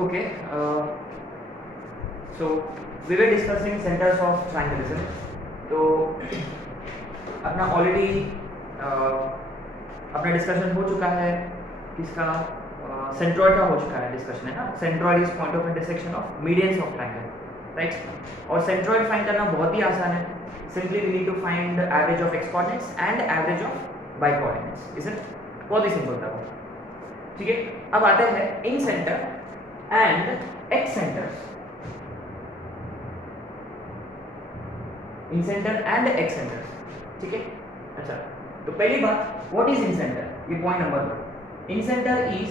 Okay, so we were discussing centers of trianglism. तो अपना already अपना डिस्कशन हो चुका है किसका सेंट्रॉइड का हो चुका है डिस्कशन है ना. Centroid is point of intersection of medians of triangle, right. और सेंट्रॉइड फाइंड करना बहुत ही आसान है. Simply we need to find average of x coordinates and average of y coordinates. Is it? बहुत ही सिंपल था वो. ठीक है, अब आते हैं incentre and excentres. Incentre and excentres. ठीक है, अच्छा. तो पहली बात, व्हाट इज इन सेंटर? ये point number 1. Incentre is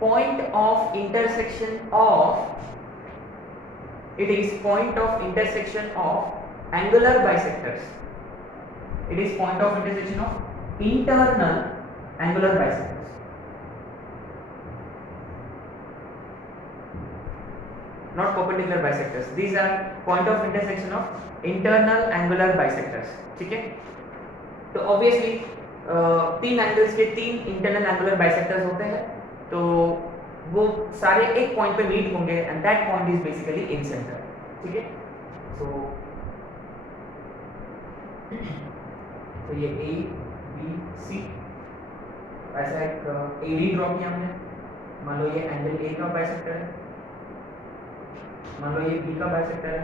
point of intersection of, it is point of intersection of angular bisectors. It is point of intersection of internal angular bisectors. Not perpendicular bisectors. These are point of intersection of internal angular bisectors. ठीक है, तो obviously तीन angles के तीन internal angular bisectors होते हैं, तो वो सारे एक पॉइंट पे मीट होंगे and that point is basically in centre. ठीक है, तो ये ए बी सी ऐसा एक एडी ड्रॉ किया हमने. मान लो ये एंगल ए का बाइसेक्टर है, मान लो ये बी का बाइसेक्टर है,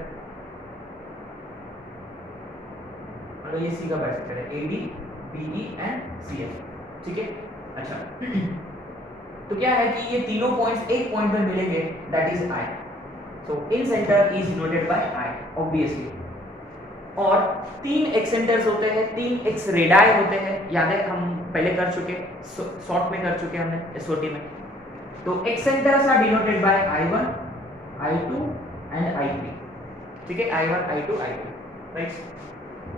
मान लो ये सी का बाइसेक्टर है. A D B E and C F. ठीक है, अच्छा. तो क्या है कि ये तीनों पॉइंट्स एक पॉइंट पर मिलेंगे, that is I. So in centre is denoted by I obviously. और तीन एक्स सेंटर्स होते हैं, तीन एक्स रेडाई होते हैं. याद है हम पहले कर चुके, शॉर्ट में कर चुके हमने एसओटी में. तो excentres are denoted by I1, I2 and I3. ठीक है, I1, I2, I3, राइट.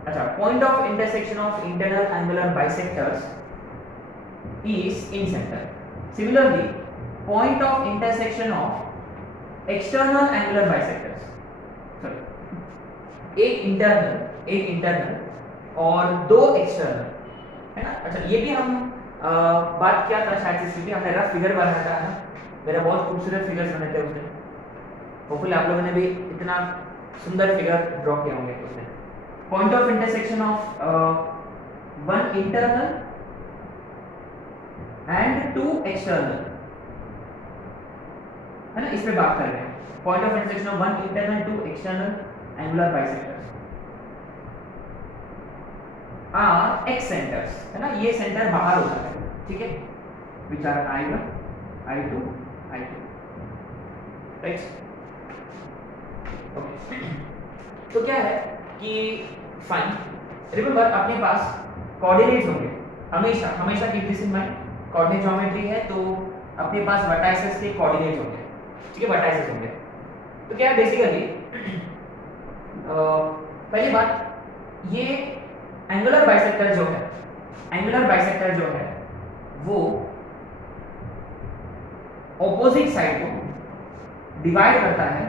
अच्छा, point of intersection of internal angular bisectors is incentre. Similarly, point of intersection of external angular bisectors, sorry, एक internal और दो external है ना. अच्छा, ये भी हम बात किया था शायद से, क्योंकि हमने रफ फिगर बनाया था ना. मेरा बहुत खूबसूरत फिगर्स बने थे उसमें. होपफुली आप लोगों ने भी इतना सुंदर फिगर ड्रॉ किए होंगे उसमें. Point of intersection of one internal and two external है ना, इस पे बात कर रहे हैं. Point of intersection of one internal two external angular bisectors are excentres है ना. ये सेंटर बाहर होता है. ठीक है, which are I1, I2, I3, right. Okay, तो क्या है कि फाइन, रिमेंबर अपने पास कोऑर्डिनेट्स होंगे हमेशा. हमेशा keep this in mind. Coordinate geometry है तो अपने पास वर्टाइसेस के कोऑर्डिनेट होंगे. ठीक है, वर्टाइसेस होंगे. तो क्या है बेसिकली, पहली बात, ये एंगुलर बाइसेक्टर जो है, वो ऑपोजिट साइड को डिवाइड करता है.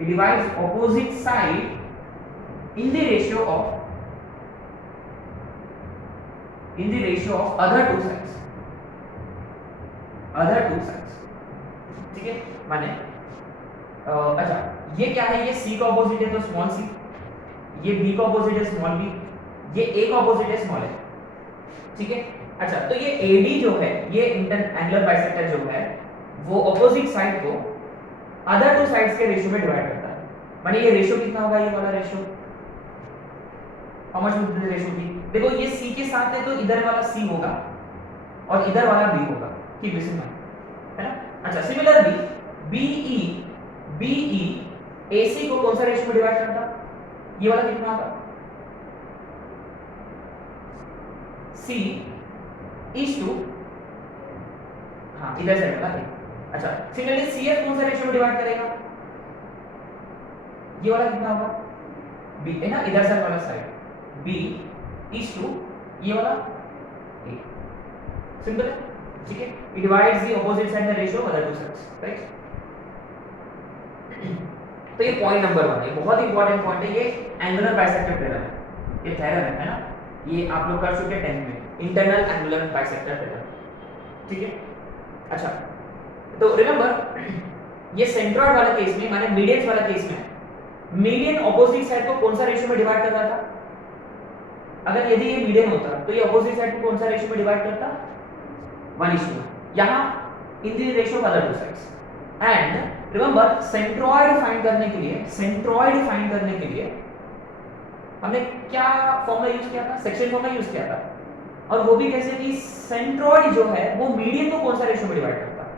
It divides opposite side in the ratio of other two sides. ठीक है, माने अच्छा, ये क्या है, ये सी का ऑपोजिट है तो स्मॉल सी, ये बी का ऑपोजिट है स्मॉल बी, ये ए का ऑपोजिट है स्मॉल ए. ठीक है, अच्छा, तो ये एडी जो है, ये एंगुलर बाइसेक्टर जो है, वो ऑपोजिट साइड को अदर टू साइड्स के रेशियो में डिवाइड करता है. माने ये रेशियो कितना होगा, ये वाला ratio, how much would the ratio be? देखो, ये सी के साथ है तो इधर वाला सी होगा और इधर वाला बी होगा. ठीक है, है ना. अच्छा, सिमिलरली बीई एसी को कौन सा रेशियो में डिवाइड करता? ये वाला कितना होगा, सी इज टू, हाँ इधर साइड वाला है. अच्छा, सिमिलरली सीएफ कौन सा रेशियो में डिवाइड करेगा? ये वाला कितना होगा, बी है ना, इधर साइड वाला साइड, बी इज टू ये वाला ए. सिंपल है. ठीक है, it divides the opposite side the ratio of other two sides, right. तो ये पॉइंट नंबर 1 है, बहुत इंपॉर्टेंट पॉइंट है. ये एंगुलर बाइसेक्टर थ्योरम है, ये थ्योरम है ना. ये आप लोग कर चुके हैं 10th में, इंटरनल एंगुलर बाइसेक्टर थ्योरम. ठीक है, अच्छा, तो रिमेंबर ये सेंट्रॉइड वाला केस में माने मीडियंस वाला केस में मीडियन ऑपोजिट साइड को कौन सा रेशियो में डिवाइड कर रहा था? अगर यदि ये मीडियन होता तो ये ऑपोजिट साइड को कौन सा रेशियो में डिवाइड करता? 1:1. यहां in the ratio of other two sides. And remember centroid find करने के लिए हमने क्या फॉर्मूला यूज किया था? सेक्शन फॉर्मूला यूज किया था. और वो भी कैसे कि सेंट्रॉइड जो है वो मीडियन को कौन सा रेशियो में डिवाइड करता है?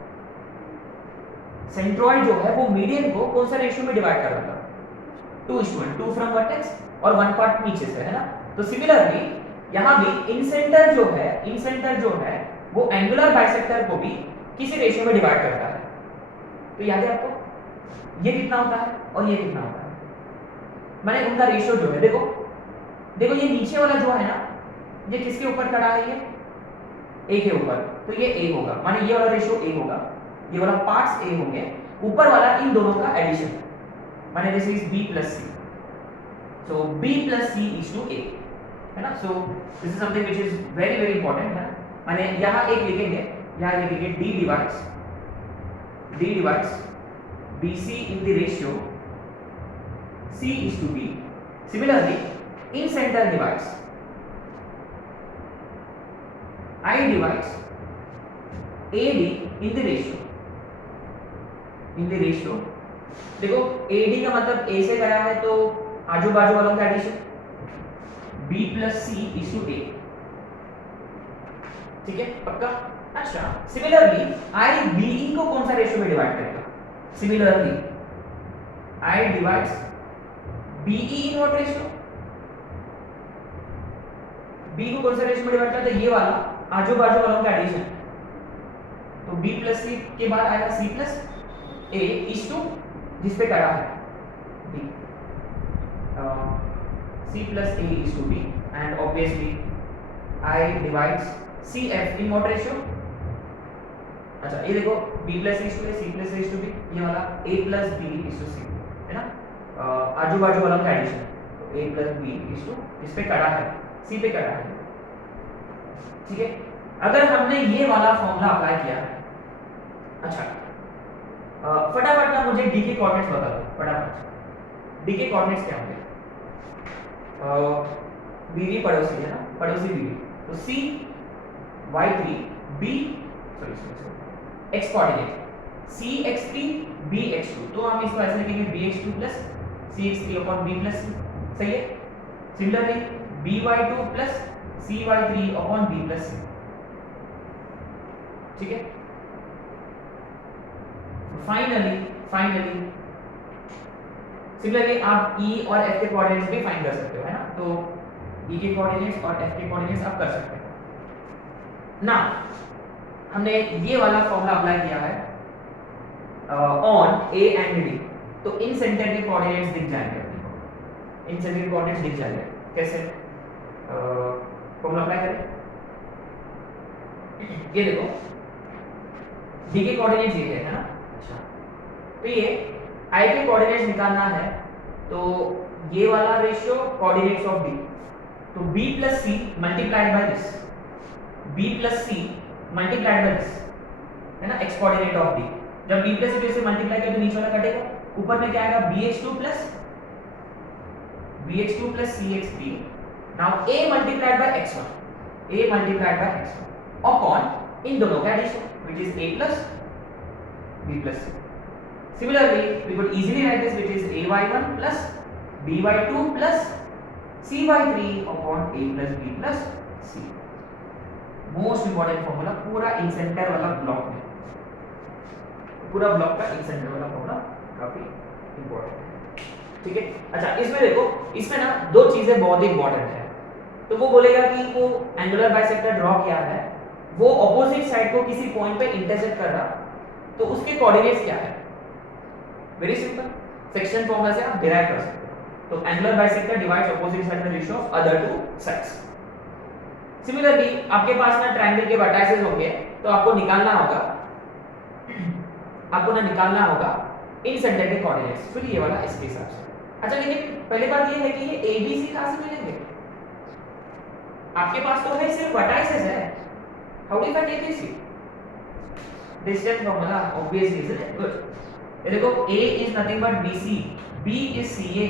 सेंट्रॉइड जो है वो मीडियन को कौन सा रेशियो में डिवाइड कर रहा था? 2:1, 2 फ्रॉम वर्टेक्स और 1 पार्ट नीचे से, है ना? तो सिमिलरली यहां भी इनसेंटर जो है वो एंगुलर बाइसेक्टर को भी किसी रेशियो में डिवाइड करता है. तो याद है आपको ये कितना होता है और ये कितना होता है? माने उनका रेशियो जो है देखो ये नीचे वाला जो है ना, ये किसके ऊपर खड़ा है? ये a के ऊपर, तो ये a होगा. माने ये वाला रेशियो a होगा, ये वाला पार्ट्स a होंगे, ऊपर वाला इन दोनों का एडिशन. माने this is b plus c. So b plus c is to a, है ना? So this is something which is very very important, है. माने यहाँ एक लिखेंगे, यहाँ लिखेंगे d divides bc in the ratio c is to b. Similarly, in center divides I divides AD in the ratio. देखो AD का मतलब A से गया है तो आजू बाजू वालों का addition B plus C is to A. ठीक है पक्का? अच्छा सिमिलरली I BE को कौन सा रेशियो में डिवाइड करेगा? Similarly I divides BE in what ratio? B को कौन सा रेशियो में डिवाइड करता है? ये वाला आजू बाजू वालों का एडिशन. तो B plus C के बाद आएगा C plus A is to जिस पे करा है B. C plus A is to B and obviously I divides CF in what ratio? अच्छा ये देखो B plus A is to A, C plus A is to B, ये वाला A plus B is to C, है ना? आजू बाजू वालों का एडिशन. तो A plus B is to इस पे करा है C पे करा है. ठीक है? अगर हमने ये वाला फॉर्मूला अप्लाई किया है, अच्छा फटाफट ना मुझे डी के कोऑर्डिनेट्स बता दो. फटाफट डी के कोऑर्डिनेट्स क्या होंगे? बीवी पड़ोसी है ना, पड़ोसी बीवी. तो C y3 B sorry x coordinate C x3 B x2. तो हम इसको ऐसे लिखेंगे B x2 plus C x3 upon B plus C. सही है? Similarly B y2 plus C y3 upon B plus C. ठीक है? फाइनली सिमिलरली आप E और F के कोऑर्डिनेट्स भी फाइंड कर सकते हो, है ना? तो E के कोऑर्डिनेट्स और F के कोऑर्डिनेट्स आप कर सकते हो ना. हमने ये वाला फॉर्मूला अप्लाई किया है ऑन A एंड D. तो इन सेंटर के कोऑर्डिनेट्स दिख जाएंगे. इन सेंटर के कोऑर्डिनेट्स दिख जाएंगे. कैसे फॉर्मूला अप्लाई करें? ये देखो D के कोऑर्डिनेट्स ये है ना. अच्छा तो ये I के कोऑर्डिनेट्स निकालना है तो ये वाला रेशियो कोऑर्डिनेट्स ऑफ D. तो B plus C multiplied by this, B plus C multiplied by this, है ना? x coordinate of D. जब B plus C से मल्टीप्लाई करें तो नीचे वाला कटेगा, ऊपर में क्या आएगा? BH2 plus CH3. Now A multiplied by x1 upon इन दोनों का addition which is A plus B plus C. Similarly, we could easily write this which is AY1 plus BY2 plus CY3 upon A plus B plus C. Most important formula पूरा इन centre वाला block में, पूरा block का इन centre वाला formula काफी important है. ठीक है? अच्छा इसमें देखो, इसमें ना दो चीजें बहुत ही इंपॉर्टेंट है. तो वो बोलेगा कि वो एंगुलर बाइसेक्टर ड्रॉ किया है, वो ऑपोजिट साइड को किसी पॉइंट पे इंटरसेक्ट कर रहा, तो उसके कोऑर्डिनेट्स क्या है? वेरी सिंपल, सेक्शन फॉर्मूला से आप डिराइव कर सकते हो. तो angular bisector divides opposite side by ratio of other two sides. Similarly आपके पास ना ट्रायंगल के वर्टाइसेस होंगे, तो आपको निकालना होगा इन सेंटर के कोऑर्डिनेट्स. फिर ये वाला इसके हिसाब से. अच्छा लेकिन पहले बात ये है कि ये ABC कहां से मिलेंगे? आपके पास तो है सिर्फ वर्टाइसेस है. How do you find ABC? Distance formula obviously, isn't it? Good. ये देखो A is nothing but BC, B is CA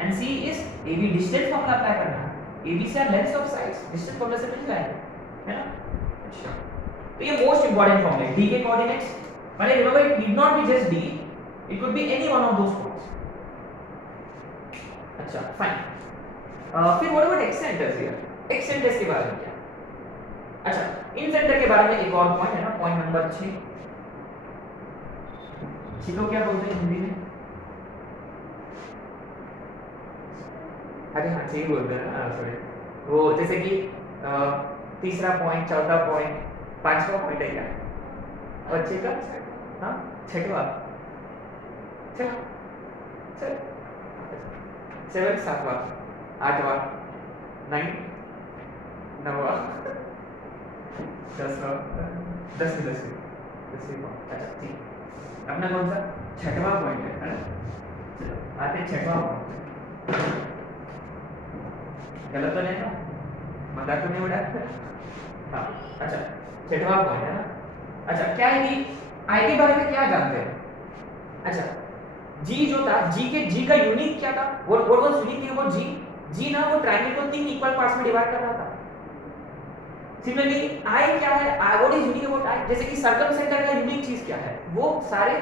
and C is AB। Distance formula apply करना है, AB से length of sides distance formula से मिल जाएगा, है ना। अच्छा, तो ये मोस्ट इंपॉर्टेंट फॉर्मूला है D के कोऑर्डिनेट्स। माने remember it need not be just D, it could be any one of those points. अच्छा फाइन। फिर व्हाट अबाउट एक्सेंटर्स हियर? एक्सेंटर्स के बारे में क्या? अच्छा इन सेंटर के बारे में एक और पॉइंट है ना, पॉइंट नंबर 6। छिको क्या बोलते हैं हिंदी में? अरे हाँ ठीक बोलते हैं ना, सॉरी। वो जैसे कि तीसरा पॉइंट, चौथा पॉइंट, पांचवा पॉइंट है क्या? और छह का? हाँ छठवा, सेवन, सातवां, आठवां, 9, 9वां, 10वां, 10वीं। अच्छा ठीक, अपना कौन सा? छठवां पॉइंट है ना। चलो आते हैं छठवां पॉइंट। गलत तो नहीं ना, मजाक तो नहीं उड़ाया? हाँ अच्छा छठवां पॉइंट है ना। अच्छा क्या है कि आई के बारे में क्या जानते हैं? अच्छा जी जो था, जी का यूनिट क्या था? व्हाट वाज यूनिक अबाउट जी ना वो ट्रायंगल को 3 इक्वल पार्ट्स में डिवाइड कर रहा था। सिमिलरली आई क्या है? I what is unique about I? जैसे कि सर्कमसेंटर का यूनिक चीज क्या है? वो सारे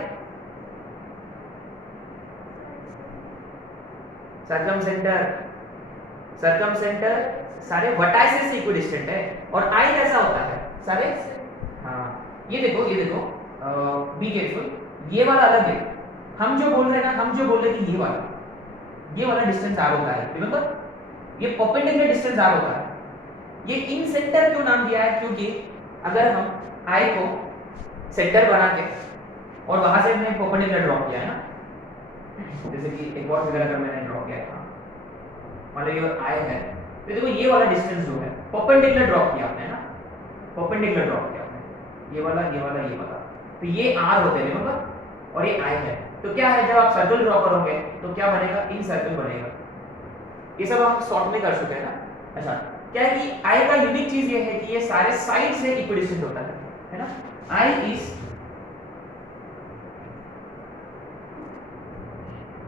सर्कमसेंटर सारे वर्टाइसेस से इक्विडिस्टेंट है। और आई कैसा होता है? सारे हाँ ये देखो बी केयरफुल, ये वाला अलग है। हम जो बोल रहे हैं ना, हम जो बोल रहे हैं कि ये वाला डिस्टेंस आर होता है, रिमेंबर ये परपेंडिकुलर डिस्टेंस आर होता है। ये इन सेंटर क्यों नाम दिया है? क्योंकि अगर हम आई को सेंटर बना के और वहां से हमने परपेंडिकुलर ड्रॉ किया है ना, जैसे कि एक और फिगर अगर मैंने ड्रॉ किया है, मान लो ये आई है, तो देखो ये वाला डिस्टेंस जो है परपेंडिकुलर ड्रॉ किया आपने ना, परपेंडिकुलर ड्रॉ किया आपने, ये वाला, तो ये आर होते हैं रिमेंबर, और ये आई है। तो क्या है, जब आप सर्कल ड्रॉ करोगे तो क्या बनेगा? इन सर्कल बनेगा। ये सब हम शॉर्ट में कर चुके हैं ना। अच्छा क्या है कि आई का यूनिक चीज ये है कि ये सारे साइड से इक्विडिस्टेंट होता है ना। I is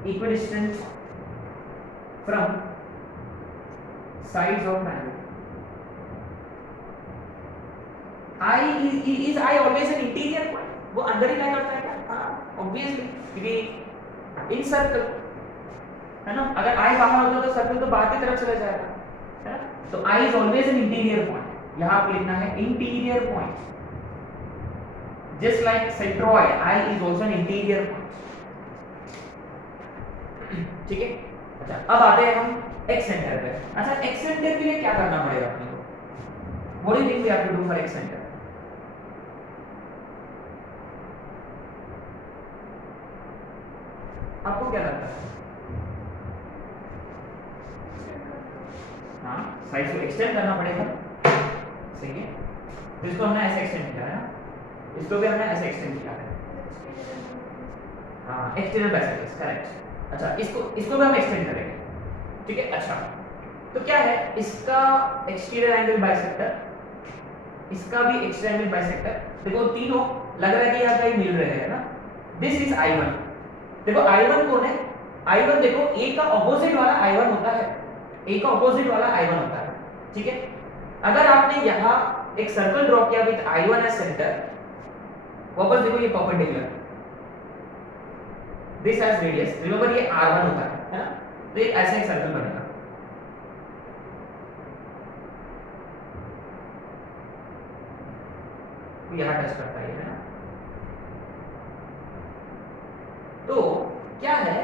equidistant from sides of triangle. is I always an interior point? वो अंदर ही लाई करता है क्या? हाँ ऑब्वियसली, क्योंकि इन सर्कल है ना, अगर I बाहर होता तो सर्कल तो बाहर की तरफ चला जाएगा, है ना। तो I is always an interior point। यहाँ आपको लिखना है interior point, just like centroid I is also an interior point। ठीक है। अच्छा अब आते हैं हम एक्सेंटर पे। अच्छा एक्सेंटर के लिए क्या करना पड़ेगा अपने को? What do you think we have to do for accentor? आपको क्या लगता है? हाँ साइड को एक्सटेंड करना पड़ेगा, सही है। तो इसको हमने ऐसे एक्सटेंड किया है ना, इसको भी हमने ऐसे एक्सटेंड किया है। हाँ एक्सटर्नल बाइसेक्टर्स, करेक्ट। अच्छा इसको भी हम एक्सटेंड करेंगे, ठीक है। अच्छा तो क्या है, इसका एक्सटीरियर एंगल बाइसेक्टर, इसका भी एक्सटीरियर एंगल बाइसेक्टर। देखो तीनों लग रहा है कि यहाँ कहीं मिल रहे हैं ना। This is I1। देखो I1 कौन है? I1 देखो A का ऑपोजिट वाला I1 होता है, A का ऑपोजिट वाला I1 होता है, ठीक है। अगर आपने यहाँ एक सर्कल ड्रॉ किया विद I1 एज सेंटर, वापस देखो ये perpendicular, this has radius, remember ये R1 होता है ना। तो एक ऐसा एक सर्कल बनेगा, तो यहाँ टच करता है ना। तो क्या है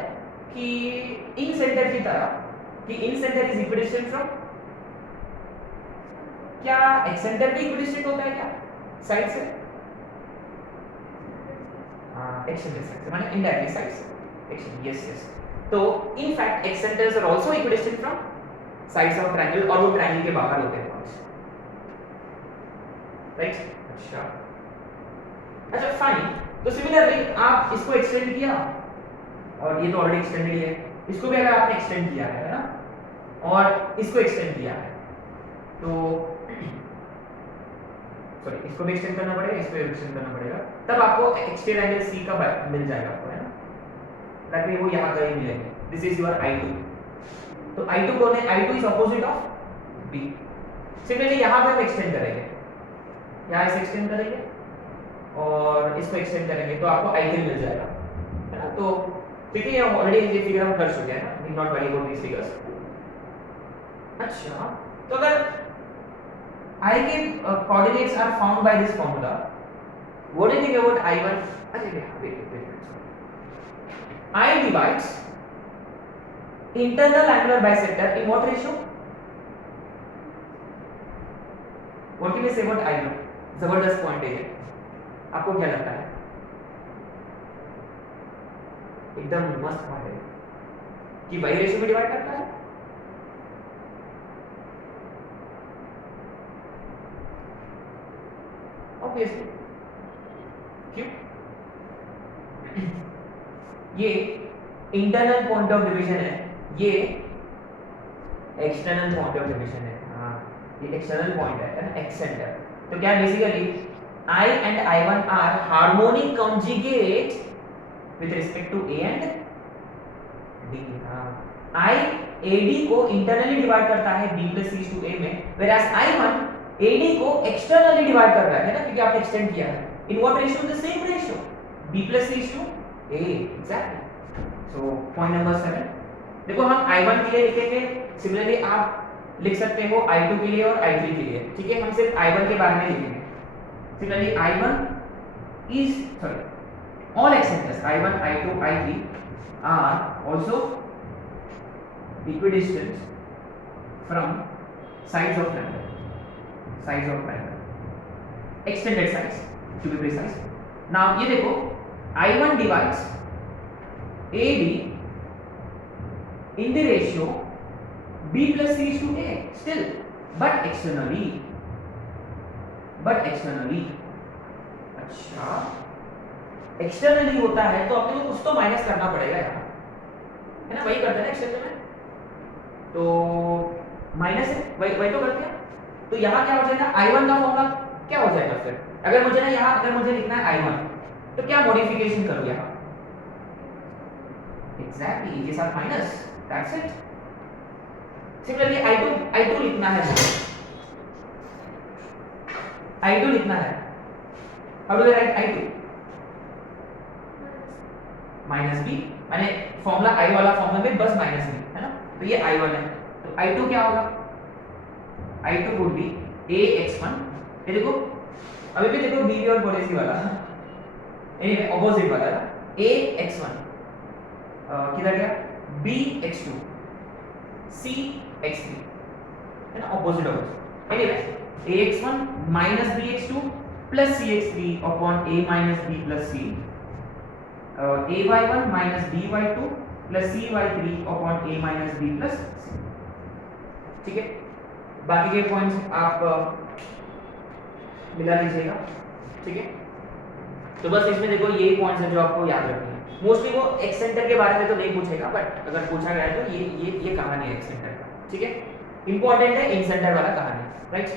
कि इन सेंटर की तरह, कि इन सेंटर इज इक्विडिस्टेंट फ्रॉम, क्या एक्सेंटर भी इक्विडिस्टेंट होता है क्या साइड से? हाँ एक्सेंटर साइड से, माने इनडायरेक्टली साइड से एक्शन, यस। तो in fact excentres are also equidistant from sides of triangle, और वो ट्रायंगल के बाहर होते हैं पॉइंट्स, राइट। अच्छा फाइन। तो सिमिलरली आप इसको एक्सटेंड किया, और ये तो ऑलरेडी एक्सटेंडेड ही है, इसको भी अगर आपने एक्सटेंड किया है ना, और इसको एक्सटेंड किया है, तो सॉरी इसको भी एक्सटेंड करना पड़ेगा, इसको भी एक्सटेंड करना पड़ेगा, तब आपको एक्सटीरियर एंगल C का मिल जाएगा आपको, है ना। ताकि वो यहाँ कहीं मिलेंगे. This is your I2. तो I2 कौन है? I2 is opposite of B. Similarly यहाँ पे हम एक्सटेंड करेंगे, यहाँ इसे एक्सटेंड करेंगे और इसको एक्सटेंड करेंगे तो आपको I3 मिल जाएगा, है ना. तो ठीक है, ये ऑलरेडी ये फिगर हम कर चुके हैं ना, need not worry about these figures. अच्छा, तो अगर I के coordinates are found by this formula, what do you think about I1? अच्छा wait, I divides internal angular bisector in what ratio? What can you say about I1? जबरदस्त point है, आपको क्या लगता है? एकदम मस्त पॉइंट है कि वही रेशियो में डिवाइड करता है. ऑब्वियसली. क्यों? ये इंटरनल पॉइंट ऑफ डिवीजन है, ये एक्सटर्नल पॉइंट ऑफ डिवीजन है. हाँ, ये एक्सटर्नल पॉइंट है ना, एक्स सेंटर. तो क्या basically I and I1 are harmonic conjugate with respect to A and D. I AD को internally डिवाइड करता है B plus C to A में, whereas I1 AD को externally डिवाइड कर रहा है ना, क्योंकि आपने एक्सटेंड किया है. In what ratio? The same ratio, B plus C to A. Exactly. So point number 7. देखो हम I1 के लिए लिखेंगे, सिमिलरली आप लिख सकते हो I2 के लिए और I3 के लिए. ठीक है, हम सिर्फ I1 के बारे में लिखेंगे. Similarly, I1 is all x centers I1, I2, I3 are also equidistant from sides of triangle, extended sides to be precise. Now ये देखो I1 divides AD in the ratio B plus C is to A still, but externally. अच्छा, externally होता है तो अपने को कुछ तो माइनस करना पड़ेगा यहाँ, है ना. वही करते हैं ना एक्सटर्नल में, तो माइनस है, वही तो करते हैं. तो यहाँ क्या हो जाएगा? I1 का फॉर्मूला क्या हो जाएगा फिर? अगर मुझे ना यहाँ अगर मुझे लिखना है I1, तो क्या मॉडिफिकेशन करूँ यहाँ? एग्जैक्टली के साथ minus, that's it. Similarly I2 लिखना है, I2 लिखना है. How do I write I2? Minus B, माने फॉर्मूला I वाला फॉर्मूला में बस माइनस बी, है ना. तो ये I1 है, तो I2 क्या होगा? I2 would be AX1. ये देखो अभी भी देखो बीवी और पॉलिसी वाला, एनीवे ऑपोजिट वाला ना. AX1 किधर गया? BX2 CX3, है ना, opposite. Anyway AX1 minus BX2 plus CX3 upon A minus B plus C. AY1 minus BY2 plus CY3 upon A minus B plus C. ठीक है, बाकी के पॉइंट्स आप मिला लीजिएगा. ठीक है, तो बस इसमें देखो ये पॉइंट्स हैं जो आपको याद रखने हैं. मोस्टली वो एक्स सेंटर के बारे में तो नहीं पूछेगा, बट अगर पूछा गया है तो ये कहानी है एक्स सेंटर का. ठीक है, इंपॉर्टेंट है इन सेंटर वाला कहानी, राइट.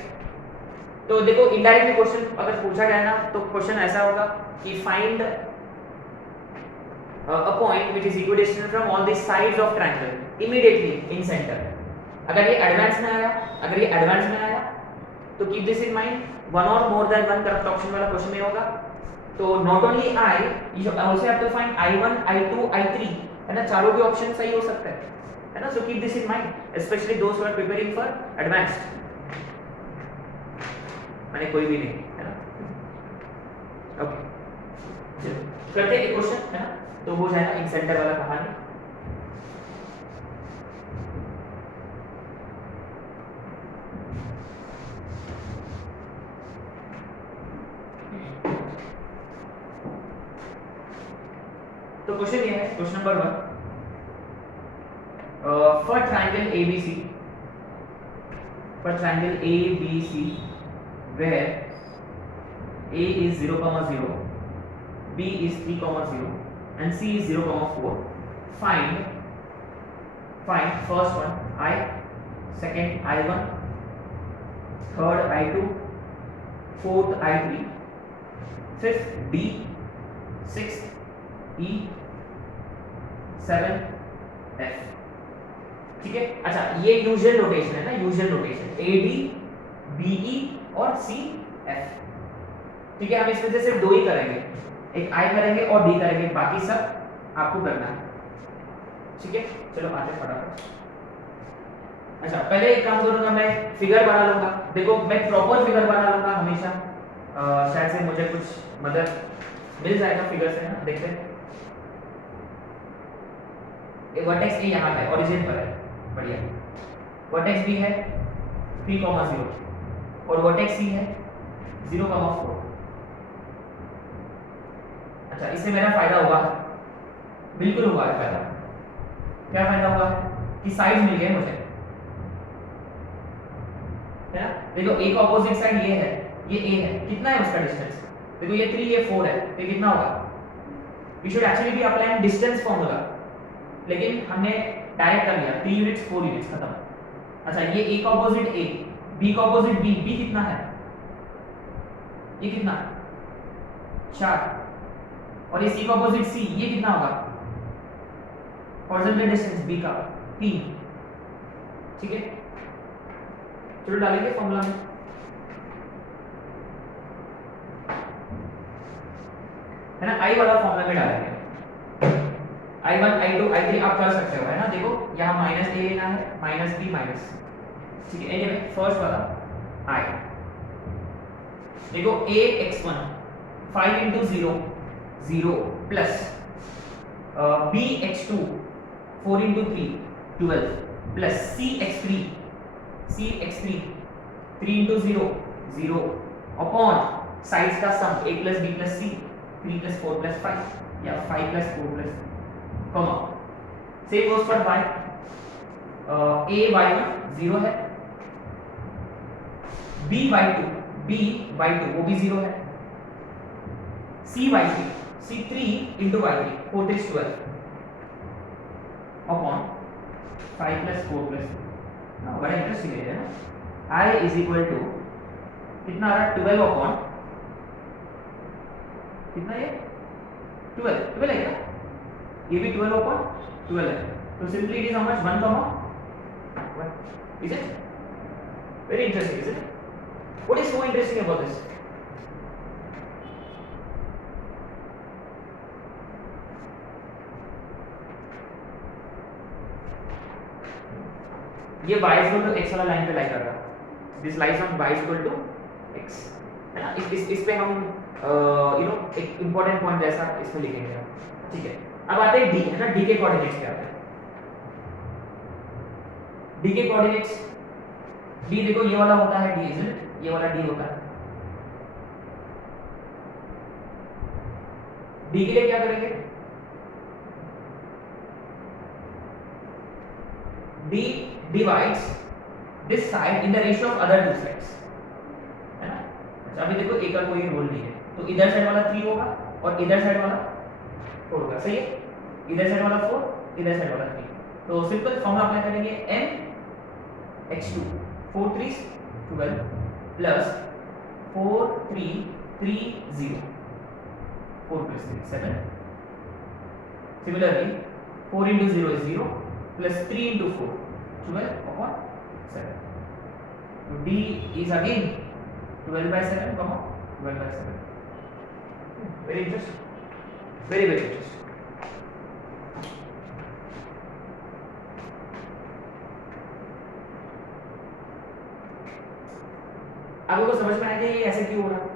तो देखो इनडायरेक्टली क्वेश्चन अगर पूछा गया ना तो क्वेश्चन ऐसा होगा कि find a point which is equidistant from all the sides of triangle immediately incentre. अगर ये एडवांस में आया तो keep this in mind, one और more than one correct option वाला क्वेश्चन में होगा. तो not only I, you also have to find I1, I2, I3, है ना. चारों भी ऑप्शन सही हो सकते हैं, है ना. So keep this in mind, specially those who are preparing for advanced, माने कोई भी नहीं, है ना. ओके, चलो करते हैं एक क्वेश्चन, है ना. तो हो जाएगा इन सेंटर वाला कहानी. तो क्वेश्चन ये है, question number 1, for triangle ABC, where A is 0, B is 3, and C is 0, 4. Find first one I, second I1, third I2, fourth I3, fifth D, sixth E, 7F, ठीक है। अच्छा ये यूजुअल रोटेशन है ना, usual rotation AD BE और CF, ठीक है। हम इसमें से सिर्फ दो ही करेंगे, एक I करेंगे और D करेंगे, बाकी सब आपको करना है, ठीक है। चलो आते फटाफट। अच्छा पहले एक काम करूंगा, मैं फिगर बना लूंगा। देखो मैं प्रॉपर फिगर बना लूंगा हमेशा, शायद से मुझे कुछ मदद मिल जाएगा फिगर से ना। देखते हैं ये वर्टेक्स ए यहाँ है, ओरिजिन पर है, बढ़िया। वर्टेक्स बी है 3,0 और वर्टेक्स सी है 0,4। अच्छा इससे मेरा फायदा हुआ, बिल्कुल हुआ है फायदा। क्या फायदा हुआ है कि साइड मिल गए मुझे, है ना। देखो ए का ऑपोजिट साइड ये है, ये ए है, कितना है उसका डिस्टेंस, देखो ये 3 ये 4 है, तो कितना होगा। We should actually be applying distance formula, लेकिन हमने डायरेक्ट कर लिया 3 यूनिट्स 4 यूनिट्स खत्म। अच्छा ये ए का ऑपोजिट ए, बी का ऑपोजिट बी, बी कितना है, ये कितना 4, और ये सी का ऑपोजिट सी, ये कितना होगा हॉरिजॉन्टल डिस्टेंस बी का 3, ठीक है। चलो डालेंगे फॉर्मूला में, है ना। आई वाला फॉर्मूला में डालेंगे, I1 I2 I3 आप कर सकते हो, है ना। देखो यहाँ माइनस ए लेना है, माइनस बी माइनस, ठीक है। एनीवे फर्स्ट वाला I, देखो a x1 5 into 0 0 plus b x2 4 into 3 12 plus c x3 3 into 0 0 upon sides का सम a plus b plus c 3 plus 4 plus 5 या 5 plus 4 plus comma. Same goes for y, a y1 0 है, b y2 वो भी 0 है, c y3 c3 into y3 4 3 12 upon 5 plus 4 plus, ना बड़ा interesting है ना। I is equal to कितना आ रहा है 12 अपॉन कितना, ये 12 है क्या, ये भी 12 अपॉन 12 है, तो simply it is how much 1, is it very interesting, isn't it? What is so interesting about this? ये y is equal to x वाला लाइन पे लाई कर रहा है, this lies on y is equal to x, है ना। इस पे हम यू नो एक इंपॉर्टेंट पॉइंट जैसा इसमें लिखेंगे, ठीक है। अब आते हैं d, है ना। d के कोऑर्डिनेट्स क्या होते हैं, d के कोऑर्डिनेट्स, d देखो ये वाला होता है d, isn't it? ये वाला d होता है। d के लिए क्या करेंगे, d divides this side in the ratio of other two sides, है ना। अच्छा अभी देखो a का कोई रोल नहीं है, तो इधर साइड वाला 3 होगा और इधर साइड वाला 4 होगा, सही है। इधर साइड वाला 4, इधर साइड वाला 3, तो सिंपल फॉर्मूला अप्लाई करेंगे n x2 4 3 12 plus 4 3 3 0 4 plus 3 7, similarly 4 into 0 is 0 plus 3 into 4 12 upon 7, so d is again 12 by 7 comma 12 by 7, very interesting, very interesting। आपको तो समझ में आया कि ये ऐसे क्यों हो रहा है,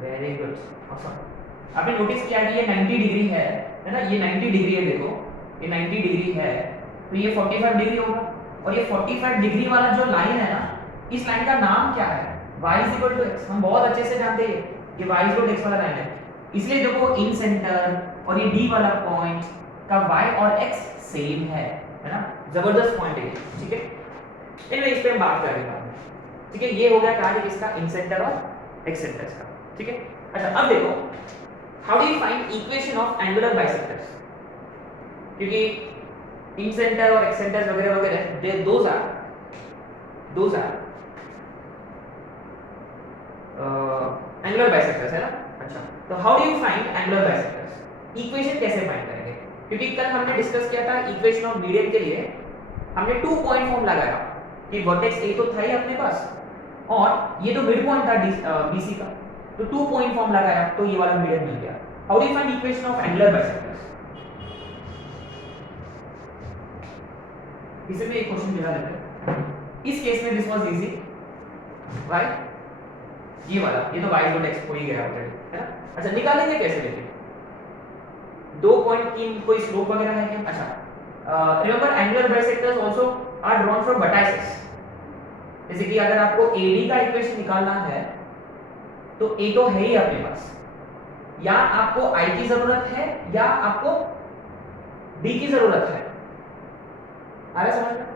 वेरी गुड, ऑसम। आपने नोटिस किया कि ये 90 डिग्री है ना, ये 90 डिग्री है, देखो ये 90 डिग्री है, तो ये 45 डिग्री होगा, और ये 45 डिग्री वाला जो लाइन है ना, इस लाइन का नाम क्या है, y is equal to x। हम बहुत अच्छे से जानते हैं कि y is equal to x वाला लाइन है, इसलिए देखो इन सेंटर और ये d वाला पॉइंट का y और x सेम है ना। जबरदस्त पॉइंट है, ठीक है। इनमें इस पे हम बात करेंगे, ठीक है। ये हो गया कार्य किसका, इन सेंटर और एक्स सेंटर्स का, ठीक है। अच्छा अब देखो how do you find equation of angular bisectors, क्योंकि इन सेंटर और एक्स सेंटर्स वगैरह वगैरह दोज आर एंगुलर बाइसेक्टर्स, है ना। अच्छा तो how do you find angular bisectors, equation कैसे फाइंड करेंगे, क्योंकि कल हमने डिस्कस किया था इक्वेशन ऑफ मीडियन के लिए हमने 2 पॉइंट फॉर्म लगाया कि वर्टेक्स ए तो था ही अपने पास और ये तो मिड पॉइंट था बीसी का, तो 2 पॉइंट फॉर्म लगाया तो ये वाला मीडियन मिल गया। How do you find equation of angular bisectors? इसे में एक क्वेश्चन मिला लेते हैं। इस केस में दिस वाज इजी, राइट? ये वाला, ये तो y डॉट x हो ही गया ऑलरेडी, है ना? अच्छा, निकालेंगे कैसे लेके? 2 पॉइंट की कोई स्लोप वगैरह है क्या? अच्छा, remember angular bisectors also are drawn from vertices. जैसे कि अगर आपको AD का इक्वेशन निकालना है तो A तो है ही अपने पास, या आपको I की जरूरत है या आपको D की जरूरत है। आ रहा समझ में?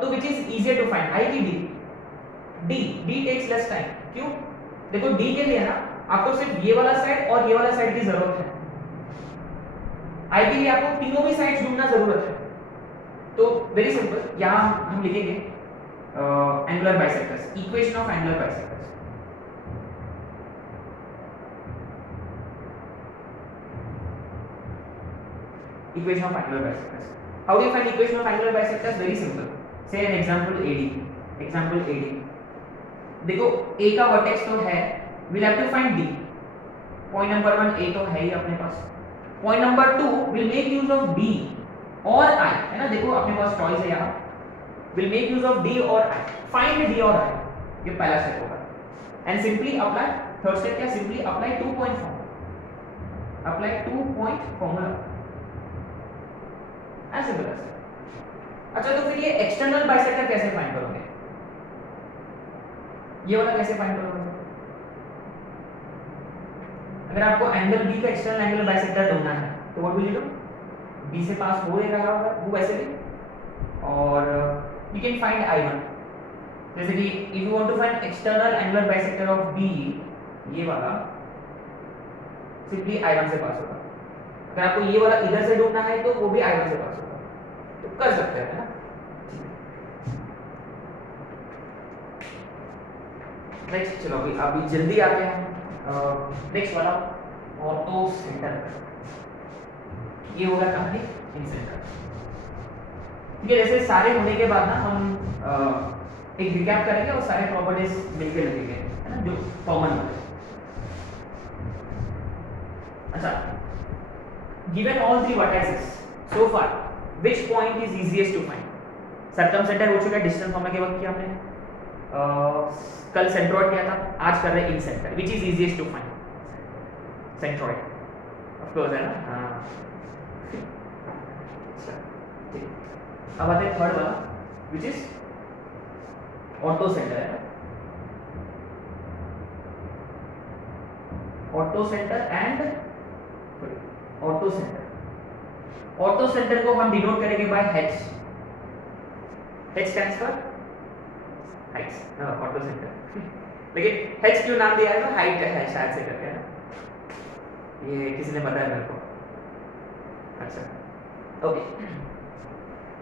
तो which is easier to find, I की D? D takes less time. क्यों? देखो D के लिए ना आपको सिर्फ ये वाला साइड और ये वाला साइड की जरूरत है, I के लिए आपको तीनों भी साइड्स ढूंढना जरूरत है। तो वेरी सिंपल, यहां हम लिखेंगे angular bisectors, equation of angular bisectors. Equation of angular bisectors. How do you find equation of angular bisectors? Very simple. Say an example AD. Example AD. देखो A का वर्टेक्स तो है, we'll have to find D. Point number 1 A तो है ही अपने पास. Point number 2 we'll make use of D और I, है ना? देखो अपने पास चॉइस है यहाँ. We'll make use of D और I. Find D और I. ये पहला स्टेप होगा. And simply apply. Third step क्या? Simply apply 2 point formula. Apply 2 point formula. ऐसे बता सकते। अच्छा, तो फिर ये एक्सटर्नल बाइसेक्टर कैसे फाइंड करोगे? ये वाला कैसे फाइंड करोगे? अगर आपको एंगल बी का एक्सटर्नल एंगुलर बाइसेक्टर ढूंढना है तो what will you do? B से पास हो रहा होगा वो वैसे भी, और यू कैन फाइंड I1। जैसे कि if you want to find external angular bisector of B, ये वाला सिंपली I1 से पास होगा। अगर आपको ये वाला इधर से ढूंढना है तो वो भी I1 से पास होगा, तो कर सकते हैं, है ना? नेक्स्ट, चलो अभी जल्दी आते हैं नेक्स्ट वाला, ऑर्थो सेंटर। ये होगा कहानी इन सेंटर। ठीक है, जैसे सारे होने के बाद ना हम एक रिकैप करेंगे और सारे प्रॉपर्टीज मिलके लगेंगे, है ना, जो कॉमन वाले। अच्छा, given all three vertices so far which point is easiest to find? सर्कमसेंटर हो चुका है, डिस्टेंस फॉर्मूला के वक्त किया हमने, कल सेंट्रॉइड किया था, आज कर रहे हैं incentre. which is easiest to find? Centroid of course, है ना? हाँ, अच्छा ठीक। अब आते हैं थर्ड वाला which is ऑर्थो सेंटर, है orthocentre and orthocentre. Orthocentre को हम डिनोट करेंगे by H। H stands for heights, orthocentre. लेकिन H क्यों नाम दिया है? तो हाइट है शायद से करके, है ना? ये किसी ने बताया मेरे को। अच्छा ओके,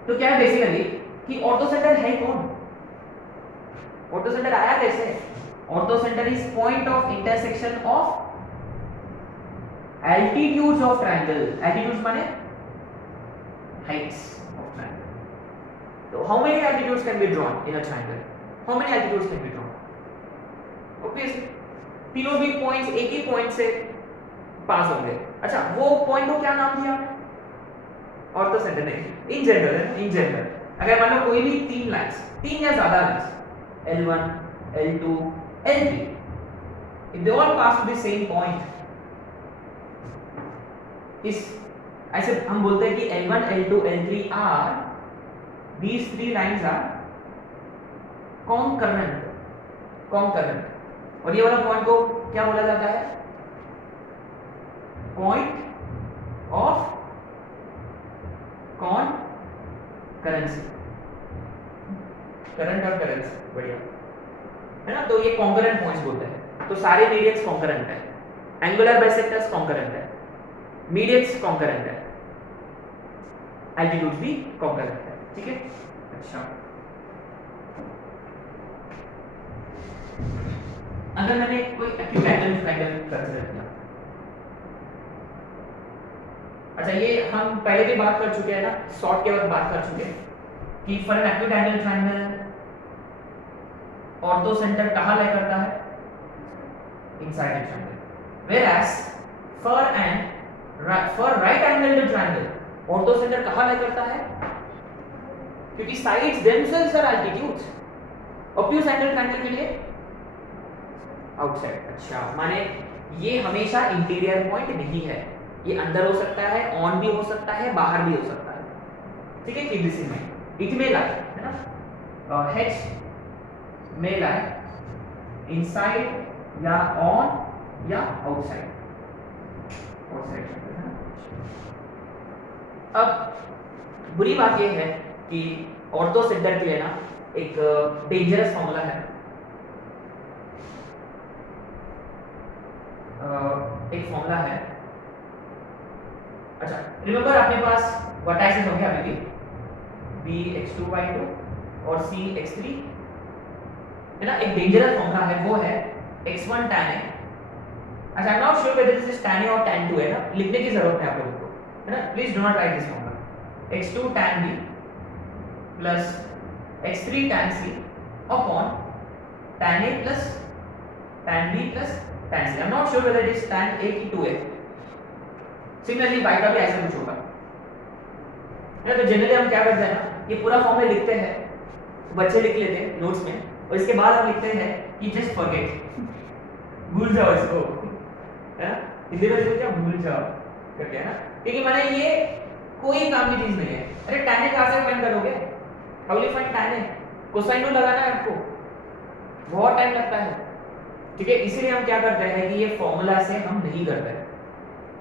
तो क्या है बेसिकली कि ऑर्थो सेंटर है कौन? ऑर्थो सेंटर आया कैसे? Ortho centre is point of intersection of altitudes of triangle. Altitudes माने heights of triangle. So how many altitudes can be drawn in a triangle? How many altitudes can be drawn? Obviously तीनों भी points एक ही point से पास होंगे। अच्छा, वो point को क्या नाम दिया आपने? ऑर्थो सेंटर नहीं, इन जनरल, इन जनरल अगर मान लो कोई भी तीन लाइंस, तीन या ज्यादा lines, L1, L2, L3, if they all pass to the same point, इस ऐसे हम बोलते हैं कि L1, L2, L3 are these three lines are concurrent, concurrent। और ये वाला पॉइंट को क्या बोला जाता है? पॉइंट ऑफ कॉनकरेंसी, करंट और करेंसी, बढ़िया, है ना? तो ये कॉन्करेंट पॉइंट्स बोलते हैं। तो सारे मीडियंस कॉन्करेंट है, एंगुलर बाइसेक्टर्स कॉन्करेंट है, मीडियंस कॉन्करेंट है, एल्टीट्यूड्स भी कॉन्करेंट है। ठीक है, अच्छा अगर मैंने कोई एक्यूट एंगल कंसीडर किया, अच्छा ये हम पहले भी बात कर चुके हैं ना, शॉर्ट के वक्त बात कर चुके हैं कि for an acute angle triangle ortho centre कहाँ लाई करता है, inside the triangle, whereas for right angled triangle ortho centre कहाँ लाई करता है, क्योंकि sides themselves are altitudes, obtuse angle triangle के लिए आउटसाइड। अच्छा माने ये हमेशा इंटीरियर पॉइंट नहीं है, ये अंदर हो सकता है, ऑन भी हो सकता है, बाहर भी हो सकता है, ठीक है। Keep this in mind, it may lie, है ना, H may lie inside या on या outside, है ना। अब बुरी बात यह है कि ऑर्थो सेंटर के लिए ना एक डेंजरस फॉर्मूला है, एक फॉर्मूला है। अच्छा रिमेंबर अपने पास वर्टाइसेस हो गया अभी भी bx2/2 और cx3, है ना। एक डेंजरस फॉर्मूला है, वो है x1 tan a। अच्छा I am not sure whether this is tan a और tan 2 है ना, लिखने की जरूरत है आप लोगों को, है ना। Please do not right this formula, x2 tan b plus x3 tan c upon tan a plus tan b plus tan c। I am not sure whether it is tan a की 2a। Similarly y का भी ऐसा कुछ होगा, है। तो generally हम क्या करते हैं ना, ये पूरा फॉर्मूला लिखते हैं, बच्चे लिख लेते हैं नोट्स में, और इसके बाद हम लिखते हैं कि जस्ट फॉरगेट, भूल जाओ इसको, है ना। हिंदी में लिखते हैं भूल जाओ करके, है ना, क्योंकि माने ये कोई काम की चीज नहीं है। अरे tan a कहां से फाइंड करोगे, how will you find tan a, cosine rule लगाना है आपको, बहुत टाइम लगता है, ठीक है। इसीलिए हम क्या करते हैं कि ये फॉर्मूला से हम नहीं करते हैं,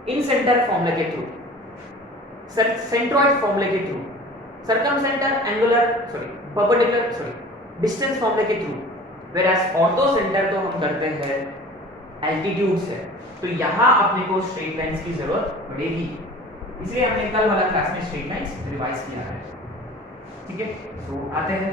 इन सेंटर फॉर्मूला के थ्रू, सेंट्रॉइड फॉर्मूले के थ्रू, सर्कमसेंटर एंगुलर परपेंडिकुलर डिस्टेंस फॉर्मूले के थ्रू, वेरास ऑर्थो सेंटर तो हम करते हैं एल्टीट्यूड से। तो यहाँ अपने को स्ट्रेट लाइंस की जरूरत पड़ेगी, इसलिए हमने कल वाला क्लास में स्ट्रेट लाइंस रिवाइज किया है, ठीक है। तो आते हैं